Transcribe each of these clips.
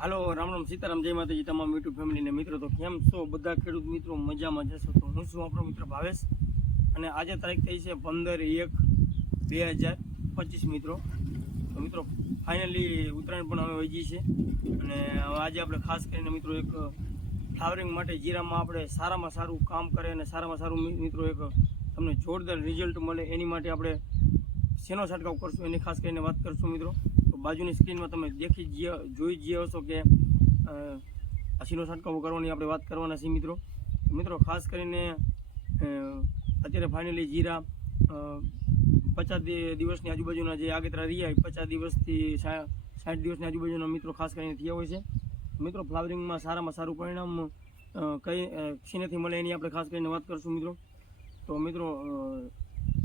હાલો, રામ રામ, સીતારામ, જય માતાજી, તમામ યુટ્યુબ ફેમિલીને મિત્રો. તો કેમ છો? બધા ખેડૂત મિત્રો મજામાં જશો તો હું છું આપણો મિત્ર ભાવેશ. અને આજે તારીખ થઈ છે પંદર એક બે હજાર પચીસ મિત્રો. તો મિત્રો ફાઇનલી ઉત્તરાયણ પણ હવે વહી છે. અને આજે આપણે ખાસ કરીને મિત્રો એક ફ્લાવરિંગ માટે જીરામાં આપણે સારામાં સારું કામ કરે અને સારામાં સારું મિત્રો એક તમને જોરદાર રિઝલ્ટ મળે એની માટે આપણે શેનો છંટકાવ કરશું એની ખાસ કરીને વાત કરશું મિત્રો. બાજુની સ્ક્રીનમાં તમે દેખી ગયા- જોઈ ગયા હશો કે હસીનો છંટકાવ કરવાની આપણે વાત કરવાના છીએ મિત્રો. મિત્રો ખાસ કરીને અત્યારે ફાઇનલી જીરા પચાસ દિવસની આજુબાજુના જે આગેતરા રહ્યા હોય પચાસ દિવસથી સાઠ દિવસની આજુબાજુના મિત્રો ખાસ કરીને થયા હોય છે. મિત્રો ફ્લાવરિંગમાં સારામાં સારું પરિણામ કઈ અ, મળે એની આપણે ખાસ કરીને વાત કરશું મિત્રો. તો મિત્રો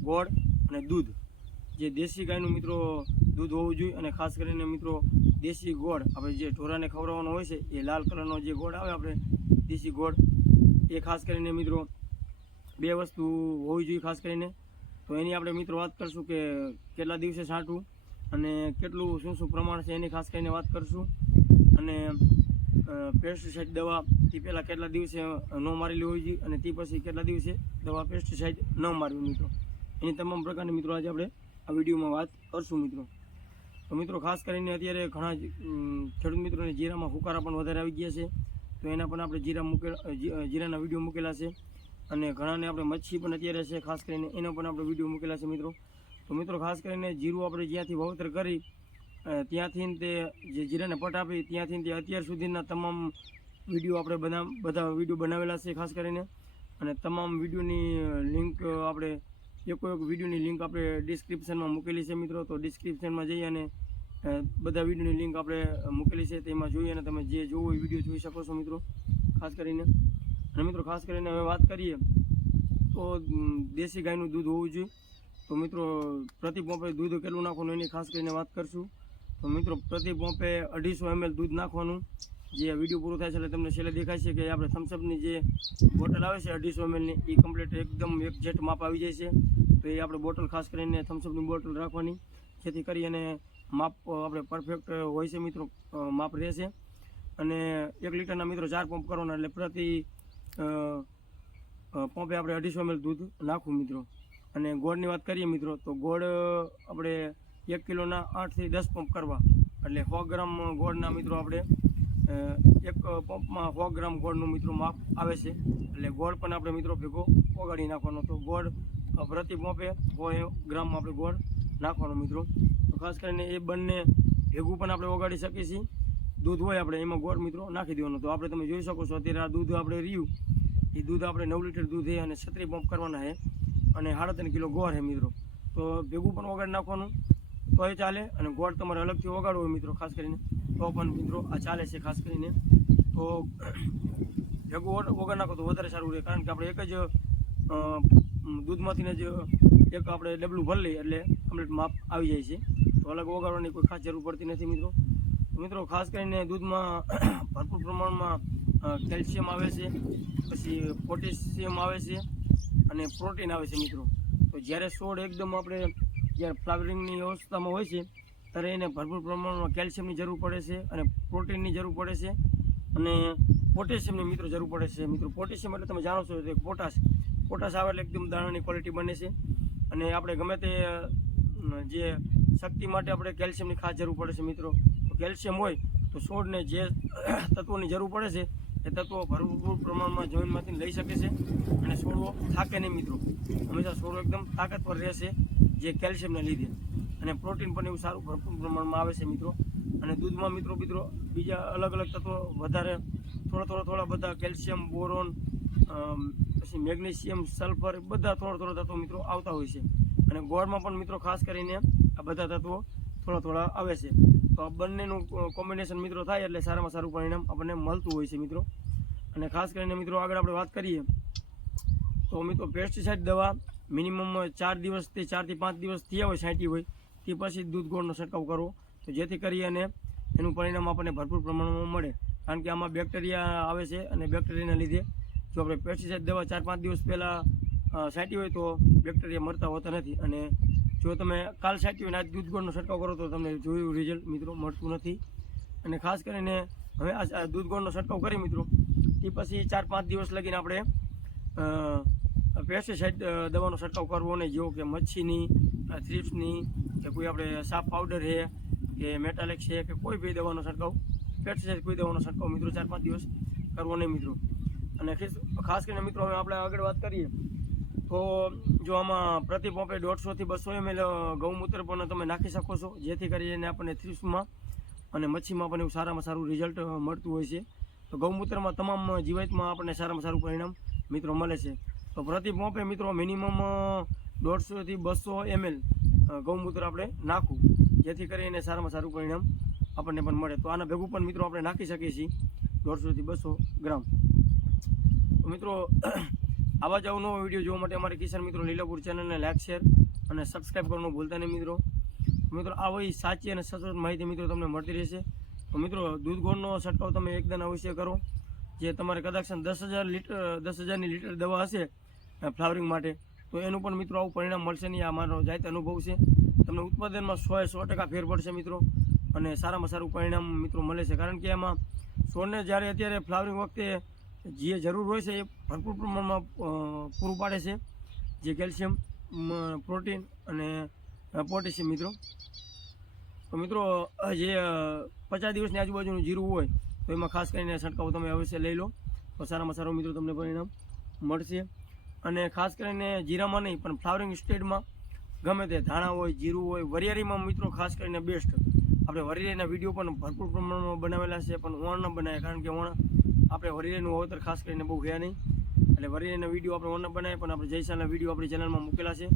ગોળ અને દૂધ. જે દેશી ગાયનું મિત્રો દૂધ હોવું જોઈએ અને ખાસ કરીને મિત્રો દેશી ગોળ, આપણે જે ઢોરાને ખવડાવવાનો હોય છે, એ લાલ કલરનો જે ગોળ આવે આપણે, દેશી ગોળ, એ ખાસ કરીને મિત્રો બે વસ્તુ હોવી જોઈએ ખાસ કરીને. તો એની આપણે મિત્રો વાત કરશું કે કેટલા દિવસે છાંટવું અને કેટલું શું શું પ્રમાણ છે એની ખાસ કરીને વાત કરશું. અને પેસ્ટિસાઇડ દવા તે પહેલાં કેટલા દિવસે ન મારેલી હોવી જોઈએ અને તે પછી કેટલા દિવસે દવા પેસ્ટિસાઇડ ન મારવી મિત્રો. એની તમામ પ્રકારની મિત્રો આજે આપણે આ વિડીયોમાં વાત કરશું મિત્રો. તો મિત્રો, ખાસ કરીને અત્યારે ઘણા ખેડૂત મિત્રોને જીરામાં ફુકારા પણ વધારે આવી ગયા છે. તો એના પણ આપણે જીરા મૂકેલા જીરાના વીડિયો મૂકેલા છે. અને ઘણાને આપણે મચ્છી પણ અત્યારે છે, ખાસ કરીને એનો પણ આપણે વીડિયો મૂકેલા છે મિત્રો. તો મિત્રો, ખાસ કરીને જીરું આપણે જ્યાંથી વાવતર કરી ત્યાંથી તે જે જીરાને પટ આપી, ત્યાંથી તે અત્યાર સુધીના તમામ વીડિયો આપણે બધા બધા વીડિયો બનાવેલા છે, ખાસ કરીને. અને તમામ વિડીયોની લિંક આપણે એકો એક વિડીયોની લિંક આપણે ડિસ્ક્રિપ્શનમાં મૂકેલી છે મિત્રો. તો ડિસ્ક્રિપ્શનમાં જઈ અને બધા વિડીયોની લિંક આપણે મૂકેલી છે તેમાં જોઈ અને તમે જે જોવો એ વીડિયો જોઈ શકો છો મિત્રો. ખાસ કરીને. અને મિત્રો, ખાસ કરીને હવે વાત કરીએ, તો દેશી ગાયનું દૂધ હોવું જોઈએ. તો મિત્રો, પ્રતિ પોંપે દૂધ કેટલું નાખવાનું એની ખાસ કરીને વાત કરશું. તો મિત્રો, પ્રતિ પોંપે અઢીસો એમએલ દૂધ નાખવાનું. જે વીડિયો પૂરો થાય છે એટલે તમને છેલ્લે દેખાય છે કે આપણે થમ્સઅપની જે બોટલ આવે છે અઢીસો એમએલની એ કમ્પ્લીટ એકદમ એક જેટ માપ આવી જાય છે. તો એ આપણે બોટલ ખાસ કરીને થમ્સઅપની બોટલ રાખવાની, જેથી કરી અને માપ આપણે પરફેક્ટ હોય છે મિત્રો માપ રહેશે. અને એક લીટરના મિત્રો ચાર પંપ કરવાના એટલે પ્રતિ પંપે આપણે અઢીસો એમએલ દૂધ નાખવું મિત્રો. અને ગોળની વાત કરીએ મિત્રો, તો ગોળ આપણે એક કિલોના આઠથી દસ પંપ કરવા. એટલે સો ગ્રામ ગોળના મિત્રો આપણે એક પંપમાં સો ગ્રામ ગોળનું મિત્રો માપ આવે છે. એટલે ગોળ પણ આપણે મિત્રો ભેગો ઓગાળી નાખવાનો. તો ગોળ પ્રતિ પંપે સો ગ્રામમાં આપણે ગોળ નાખવાનો મિત્રો. તો ખાસ કરીને એ બંને ભેગું પણ આપણે ઓગાળી શકીએ છીએ. દૂધ હોય આપણે એમાં ગોળ મિત્રો નાખી દેવાનું. તો આપણે તમે જોઈ શકો છો અત્યારે આ દૂધ આપણે રહ્યું. એ દૂધ આપણે નવ લીટર દૂધ છે અને છત્રી પંપ કરવાના છે. અને સાડા ત્રણ કિલો ગોળ છે મિત્રો. તો ભેગું પણ ઓગાળી નાખવાનું. તો એ ચાલે અને ગોળ તમારે અલગથી વગાડવો હોય મિત્રો, ખાસ કરીને. તો પણ મિત્રો આ ચાલે છે ખાસ કરીને. તો ભેગું ઓગાળી નાખો તો વધારે સારું રહે. કારણ કે આપણે એક જ દૂધમાંથીને જ એક આપણે ડબલું ભરી લઈએ એટલે કમ્પ્લીટ માપ આવી જાય છે. તો અલગ વગાડવાની કોઈ ખાસ જરૂર પડતી નથી મિત્રો. મિત્રો ખાસ કરીને દૂધમાં ભરપૂર પ્રમાણમાં કેલ્શિયમ આવે છે, પછી પોટેશિયમ આવે છે અને પ્રોટીન આવે છે મિત્રો. તો જ્યારે છોડ એકદમ આપણે જ્યારે ફ્લાવરિંગની અવસ્થામાં હોય છે, ત્યારે એને ભરપૂર પ્રમાણમાં કેલ્શિયમની જરૂર પડે છે અને પ્રોટીનની જરૂર પડે છે અને પોટેશિયમની મિત્રો જરૂર પડે છે. મિત્રો, પોટેશિયમ એટલે તમે જાણો છો કે પોટાશ પોટાશ આવે એટલે એકદમ દાણાની ક્વોલિટી બને છે અને આપણે ગમે તે જે શક્તિ માટે આપણે કેલ્શિયમની ખાસ જરૂર પડે છે મિત્રો. કેલ્શિયમ હોય તો છોડને જે તત્વોની જરૂર પડે છે, એ તત્વો ભરપૂર પ્રમાણમાં જમીનમાંથી લઈ શકે છે અને છોડવો થાકે નહીં મિત્રો. હંમેશા છોડવો એકદમ તાકાતવર રહેશે. જે કેલ્શિયમને લીધે. અને પ્રોટીન પણ એવું સારું ભરપૂર પ્રમાણમાં આવે છે મિત્રો. અને દૂધમાં મિત્રો મિત્રો બીજા અલગ અલગ તત્વો વધારે થોડા થોડા થોડા બધા કેલ્શિયમ, બોરોન પછી મેગ્નેશિયમ, સલ્ફર બધા થોડા થોડા તત્વો મિત્રો આવતા હોય છે. અને ગોળમાં પણ મિત્રો ખાસ કરીને આ બધા તત્વો થોડા થોડા આવે છે. તો આ બંનેનું કોમ્બિનેશન મિત્રો થાય એટલે સારામાં સારું પરિણામ આપણને મળતું હોય છે મિત્રો. અને ખાસ કરીને મિત્રો આગળ આપણે વાત કરીએ. તો મિત્રો પેસ્ટિસાઇડ દવા મિનિમમ ચાર દિવસથી ચારથી પાંચ દિવસ થયા હોય છાંટી હોય, તે પછી દૂધ ગોળનો છંટકાવ કરવો. તો જેથી કરી અને એનું પરિણામ આપણને ભરપૂર પ્રમાણમાં મળે. કારણ કે આમાં બેક્ટેરિયા આવે છે અને બેક્ટેરિયાના લીધે જો આપણે પેસ્ટિસાઇડ દવા ચાર પાંચ દિવસ પહેલાં છાંટી હોય તો બેક્ટેરિયા મરતા હોતા નથી. અને જો તમે કાલ છાંટી હોય ને આજ દૂધ ગોળનો છંટકાવ કરો તો તમને જોયું રિઝલ્ટ મિત્રો મળતું નથી. અને ખાસ કરીને હવે આ દૂધ ગોળનો છંટકાવ કરી મિત્રો. એ પછી ચાર પાંચ દિવસ લગીને આપણે પેસ્ટિસાઇડ દવાનો છંટકાવ કરવો નહીં જેવો કે મચ્છીની થ્રીપ્સની, કે કોઈ આપણે સાપ પાવડર છે, કે મેટાલિક છે, કે કોઈ બી દવાનો છંટકાવ પેસ્ટિસાઇડ કોઈ દવાનો છંટકાવ મિત્રો ચાર પાંચ દિવસ કરવો નહીં મિત્રો. અને ખીસ- ખાસ કરીને મિત્રો હવે આપણે આગળ વાત કરીએ, તો જો આમાં પ્રતિ પંપે દોઢસોથી બસો એમએલ ગૌમૂત્ર પણ તમે નાખી શકો છો, જેથી કરીને આપણને થ્રીપ્સમાં અને મચ્છીમાં પણ એવું સારામાં સારું રિઝલ્ટ મળતું હોય છે. તો ગૌમૂત્રમાં તમામ જીવાતમાં આપણને સારામાં સારું પરિણામ મિત્રો મળે છે. તો પ્રતિ પંપે મિત્રો મિનિમમ દોઢસોથી બસો એમએલ ગૌમૂત્ર આપણે નાખવું. જેથી કરીને સારામાં સારું પરિણામ આપણને પણ મળે. તો આના ભેગું પણ મિત્રો આપણે નાખી શકીએ છીએ. દોઢસોથી બસો ગ્રામ. તો મિત્રો, આવા જ નવો વીડિયો જોવા માટે અમારી કિસાન મિત્રો લીલાપુર ચેનલને લાઈક, શેર અને સબસ્ક્રાઈબ કરવાનું ભૂલતા નહીં મિત્રો. મિત્રો, આવી સાચી અને સચોટ માહિતી મિત્રો તમને મળતી રહેશે. મિત્રો, દૂધ ગોળનો છંટકાવ તમે એકદમ અવશ્ય કરો. જે તમારે કદાચ દસ હજાર લીટર દસ હજારની લીટર દવા હશે ફ્લાવરિંગ માટે. તો એનું પણ મિત્રો આવું પરિણામ મળશે નહીં. આ મારો જાત અનુભવ છે. તમને ઉત્પાદનમાં સો સો ટકા ફેર પડશે મિત્રો. અને સારામાં સારું પરિણામ મિત્રો મળે છે. કારણ કે એમાં છોડને જ્યારે અત્યારે ફ્લાવરિંગ વખતે જે જરૂર હોય છે એ ભરપૂર પ્રમાણમાં પૂરું પાડે છે. જે કેલ્શિયમ પ્રોટીન અને પોટેશિયમ મિત્રો. તો મિત્રો જે પચાસ દિવસની આજુબાજુનું જીરું હોય, તો એમાં ખાસ કરીને છંટકાવ તમે અવશ્ય લઈ લો. તો સારામાં સારું મિત્રો તમને પરિણામ મળશે. અને ખાસ કરીને જીરામાં નહીં, પણ ફ્લાવરિંગ સ્ટેજમાં ગમે તે ધાણા હોય, જીરું હોય વરિયાળીમાં મિત્રો ખાસ કરીને બેસ્ટ આપણે વરિયાળીના વીડિયો પણ ભરપૂર પ્રમાણમાં બનાવેલા છે, પણ ઓણ ન બનાવે કારણ કે ઓણ આપણે વરિયાળીનું વાવતર ખાસ કરીને બહુ ગયા નહીં. એટલે વરિયાળીના વીડિયો આપણે ઓણ ન બનાવે પણ આપણે જયસાલના વીડિયો આપણી ચેનલમાં મૂકેલા છે.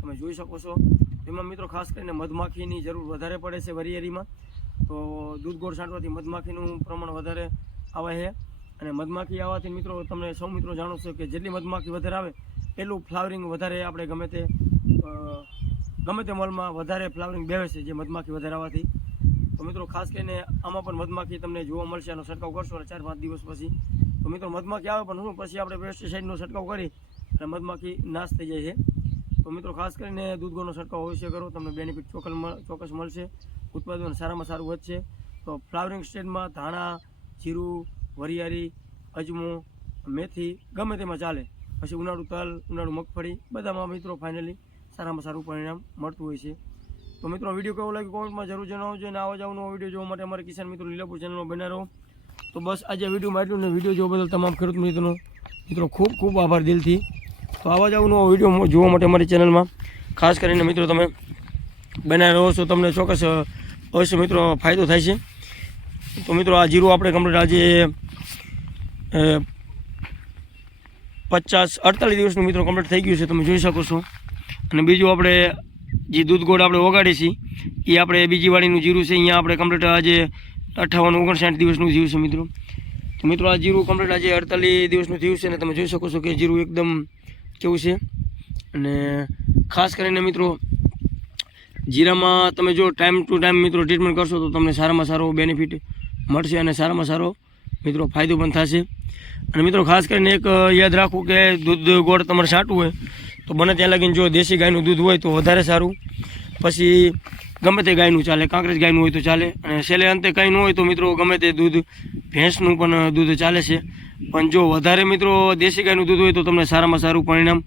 તમે જોઈ શકો છો. એમાં મિત્રો ખાસ કરીને મધમાખીની જરૂર વધારે પડે છે વરિયાળીમાં તો દૂધ ગોળ છાંટવાથી મધમાખીનું પ્રમાણ વધારે આવે છે. અને મધમાખી આવવાથી મિત્રો તમે સૌ મિત્રો જાણો છો કે જેટલી મધમાખી વધારે આવે, એટલું ફ્લાવરિંગ વધારે આપણે ગમે તે ગમે તે મોલમાં વધારે ફ્લાવરિંગ બેવે છે જે મધમાખી વધારે આવવાથી. તો મિત્રો ખાસ કરીને આમાં પણ મધમાખી તમને જોવા મળશે, આનો છંટકાવ કરશો અને ચાર પાંચ દિવસ પછી. તો મિત્રો મધમાખી આવે પણ શું, પછી આપણે પેસ્ટિસાઇડનો છંટકાવ કરી અને મધમાખી નાશ થઈ જાય છે. તો મિત્રો ખાસ કરીને દૂધ ગોળનો છંટકાવ અવશ્ય કરો, તમને બેનિફિટ ચોક્કસ ચોક્કસ મળશે. ઉત્પાદન સારામાં સારું વધશે. તો ફ્લાવરિંગ સ્ટેજમાં ધાણા, જીરું વરિયાળી, અજમો, મેથી, ગમે તેમાં ચાલે. પછી ઉનાળુ તલ, ઉનાળુ મગફળી, બધામાં મિત્રો ફાઇનલી સારામાં સારું પરિણામ મળતું હોય છે. તો મિત્રો વીડિયો કેવો લાગ્યો? કોમેન્ટમાં જરૂર જણાવજો અને આવા જાવનો વીડિયો જોવા માટે અમારે કિસાન મિત્રો લીલાપુર ચેનલમાં બનાવો તો બસ આજે વિડીયોમાં એટલું ને વીડિયો જોવા બદલ તમામ ખેડૂત મિત્રોનો, મિત્રો, ખૂબ ખૂબ આભાર દિલથી. તો આવા જ આવનો વીડિયો જોવા માટે અમારી ચેનલમાં ખાસ કરીને મિત્રો, તમે બનાવી રહો છો, તમને ચોક્કસ અવશ્ય મિત્રો ફાયદો થાય છે. તો મિત્રો, આ જીરું આપણે કમ્પ્લીટ આજે પચાસ અડતાલીસ દિવસનું મિત્રો કમ્પ્લીટ થઈ ગયું છે, તમે જોઈ શકો છો. અને બીજું આપણે જે દૂધ ગોળ આપણે ઓગાડી છીએ, એ આપણે બીજી વાળીનું જીરું છે, અહીંયા આપણે કમ્પ્લીટ આજે અઠ્ઠાવન ઓગણસાઠ દિવસનું જીવું છે, મિત્રો. તો મિત્રો, આ જીરું કમ્પ્લીટ આજે અડતાલીસ દિવસનું થયું છે, અને તમે જોઈ શકો છો કે જીરું એકદમ કેવું છે. અને ખાસ કરીને મિત્રો, જીરામાં તમે જો ટાઈમ ટુ ટાઈમ મિત્રો ટ્રીટમેન્ટ કરશો તો તમને સારામાં સારો બેનિફિટ મળશે અને સારામાં સારો મિત્રો ફાયદો પણ થશે. અને મિત્રો, ખાસ કરીને એક યાદ રાખવું કે દૂધ ગોળ તમારે છાંટવું હોય, તો બને ત્યાં લગીને જો દેશી ગાયનું દૂધ હોય તો વધારે સારું. પછી ગમે તે ગાયનું ચાલે, કાંકરેજ ગાયનું હોય તો ચાલે, અને છેલ્લે અંતે કંઈ ન હોય તો મિત્રો ગમે તે દૂધ, ભેંસનું પણ દૂધ ચાલે છે. પણ જો વધારે મિત્રો દેશી ગાયનું દૂધ હોય તો તમને સારામાં સારું પરિણામ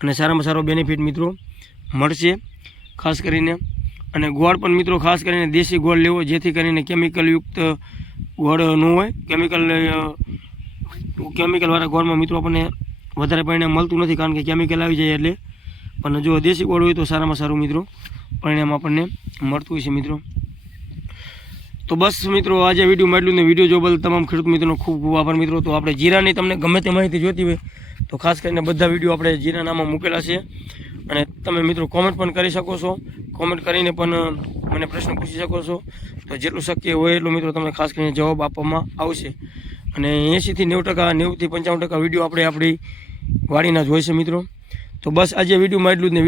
અને સારામાં સારો બેનિફિટ મિત્રો મળશે. ખાસ કરીને, અને ગોળ પણ મિત્રો ખાસ કરીને દેશી ગોળ લેવો, જેથી કરીને કેમિકલયુક્ત ગોળ ન હોય. કેમિકલ કેમિકલવાળા ગોળમાં મિત્રો આપણને વધારે પરિણામ મળતું નથી કારણ કે કેમિકલ આવી જાય એટલે. પણ જો દેશી ગોળ હોય તો સારામાં સારું મિત્રો પરિણામ આપણને મળતું હોય છે મિત્રો. તો બસ મિત્રો, આજે વિડીયોમાં એટલું ને વીડિયો જો બદલ તમામ ખેડૂત મિત્રોનો ખૂબ ખૂબ આભાર મિત્રો. તો આપણે જીરાની તમને ગમે તે માહિતી જોતી હોય તો ખાસ કરીને બધા વીડિયો આપણે જીરાનામાં મૂકેલા છે. અને તમે મિત્રો કોમેન્ટ પણ કરી શકો છો. કોમેન્ટ કરીને પણ મને પ્રશ્ન પૂછી શકો છો. તો જેટલું શક્ય હોય એટલું મિત્રો તમને ખાસ કરીને જવાબ આપવામાં આવશે. અને એંશીથી નેવું ટકા, નેવુંથી પંચાવન ટકા વીડિયો આપણે આપણી વાડીના જ હોય છે મિત્રો. તો બસ આજે વિડીયોમાં એટલું જ ને